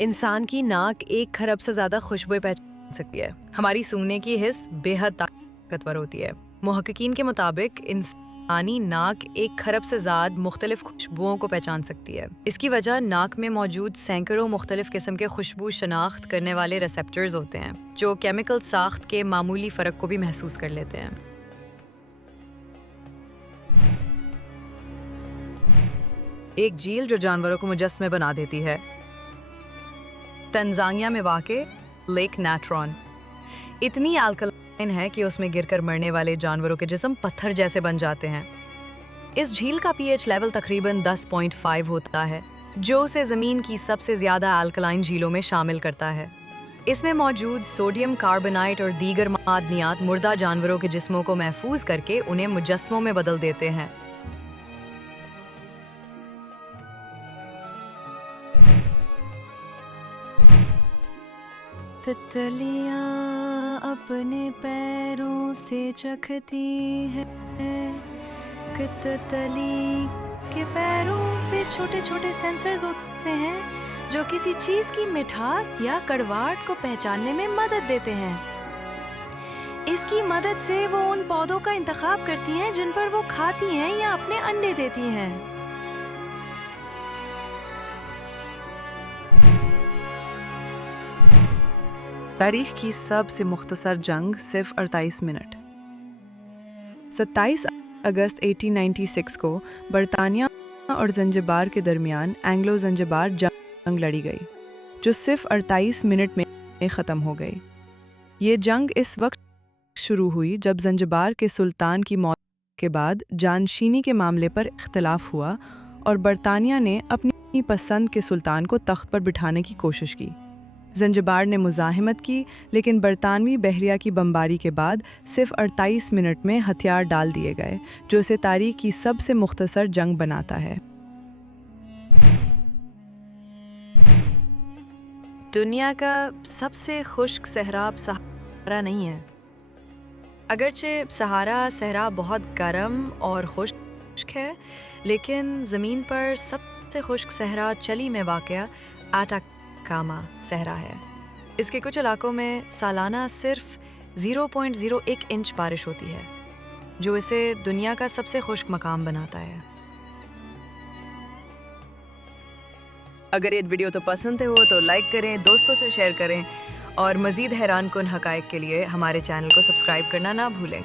انسان کی ناک 1 خرب سے زیادہ خوشبوئیں پہچان سکتی ہے۔ ہماری سونگنے کی حس بے حد طاقتور ہوتی ہے۔ محققین کے مطابق انسانی ناک 1 خرب سے زیادہ مختلف خوشبوؤں کو پہچان سکتی ہے۔ اس کی وجہ ناک میں موجود سینکڑوں مختلف قسم کے خوشبو شناخت کرنے والے ریسیپٹرز ہوتے ہیں، جو کیمیکل ساخت کے معمولی فرق کو بھی محسوس کر لیتے ہیں۔ ایک جھیل جو جانوروں کو مجسمے بنا دیتی ہے۔ تنزانیہ میں واقع لیک نیٹرون اتنی الکلائن ہے کہ اس میں گر کر مرنے والے جانوروں کے جسم پتھر جیسے بن جاتے ہیں۔ اس جھیل کا pH لیول تقریباً 10.5 ہوتا ہے، جو اسے زمین کی سب سے زیادہ الکلائن جھیلوں میں شامل کرتا ہے۔ اس میں موجود سوڈیم کاربونائٹ اور دیگر معدنیات مردہ جانوروں کے جسموں کو محفوظ کر کے انہیں مجسموں میں بدل دیتے ہیں۔ تتلیاں اپنے پیروں سے چکھتی ہیں کہ تتلی کے پیروں پہ چھوٹے چھوٹے سینسرز ہوتے ہیں جو کسی چیز کی مٹھاس یا کڑواہٹ کو پہچاننے میں مدد دیتے ہیں۔ اس کی مدد سے وہ ان پودوں کا انتخاب کرتی ہیں جن پر وہ کھاتی ہیں یا اپنے انڈے دیتی ہیں۔ تاریخ کی سب سے مختصر جنگ صرف 38 منٹ۔ 27 اگست 1896 کو برطانیہ اور زنجبار کے درمیان اینگلو زنجبار جنگ لڑی گئی، جو صرف 38 منٹ میں ختم ہو گئی۔ یہ جنگ اس وقت شروع ہوئی جب زنجبار کے سلطان کی موت کے بعد جانشینی کے معاملے پر اختلاف ہوا اور برطانیہ نے اپنی پسند کے سلطان کو تخت پر بٹھانے کی کوشش کی۔ زنجبار نے مزاحمت کی، لیکن برطانوی بحریہ کی بمباری کے بعد صرف 38 منٹ میں ہتھیار ڈال دیے گئے، جو اسے تاریخ کی سب سے مختصر جنگ بناتا ہے۔ دنیا کا سب سے خشک صحرا صحرا نہیں ہے۔ اگرچہ صحرا بہت گرم اور خشک ہے، لیکن زمین پر سب سے خشک صحرا چلی میں واقع اٹاکاما صحرا ہے۔ اس کے کچھ علاقوں میں سالانہ صرف 0.01 انچ بارش ہوتی ہے، جو اسے دنیا کا سب سے خشک مقام بناتا ہے۔ اگر یہ ویڈیو تو پسند ہو تو لائک کریں، دوستوں سے شیئر کریں اور مزید حیران کن حقائق کے لیے ہمارے چینل کو سبسکرائب کرنا نہ بھولیں۔